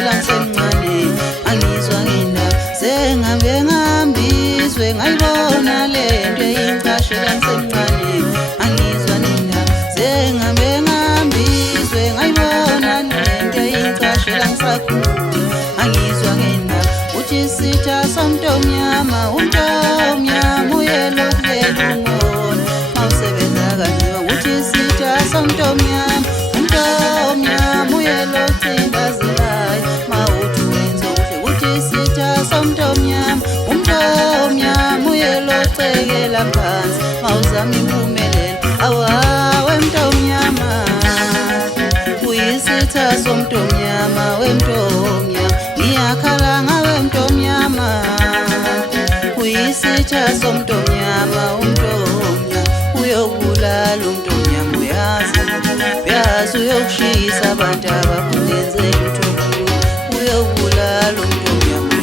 ngiqashela ngisemncane angizwa ngendaba sengihambe ngihambiswe ngayibona lento engiqashela ngisemncane angizwa ngendaba sengihambe ngihambiswe ngayibona lento engiqashela ngisakhula angizwa ngendaba uthi sitha somntomnyama umntomnyama uyelokuyela ungona mawusebenza kanzima uthi sitha somntomnyama umntomnyama uyelocindazelayo mawuthi wenza kuhle uthi sitha somntomnyama umntomnyama uyelocekela phansi mawuzama impumelelo awawe mntomnyama uyisitha somntomnyama wemntomnyama ngiyakhala ngawe mntomnyama uyisitha somntomnyama umntomnyama uyobulala umntomnyama uyazi uyokushisa abantu abakungenze lutho uyobulala umntomnyama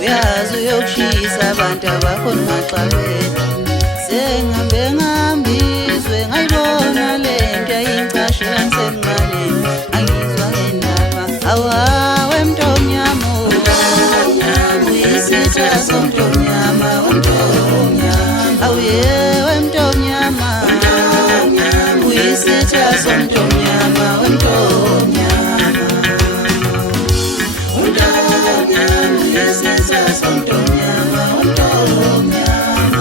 uyazi uyokushisa abantu abakhona maxabene sengihambe ngihambiswe ngayibona lento ayingicashela ngisemncane angizwa ngendaba awawe mntomnyama uyisitha somntomnyama umntomnyama awuyewe mntomnyama uyisitha somntomnyama wemntomnyama uyisitha somntomnyama wemntomnyama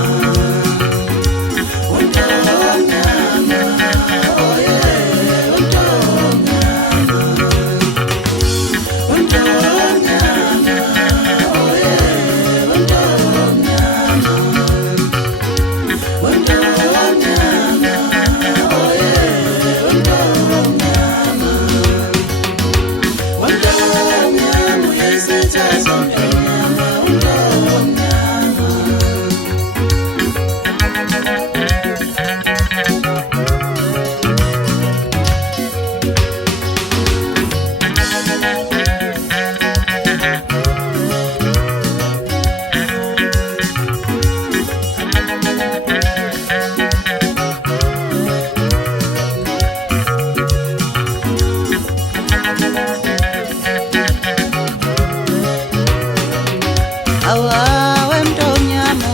awawe mntomnyama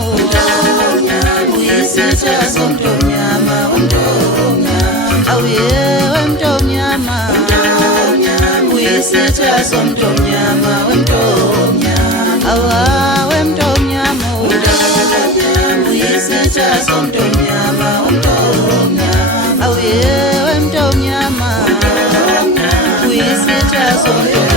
uyisitha somntomnyama umntomnyama awuyewe mntomnyama uyisitha somntomnyama wemntomnyama awawe mntomnyama uyisitha somntomnyama umntomnyama awuyewe mntomnyama uyisitha somntomnyama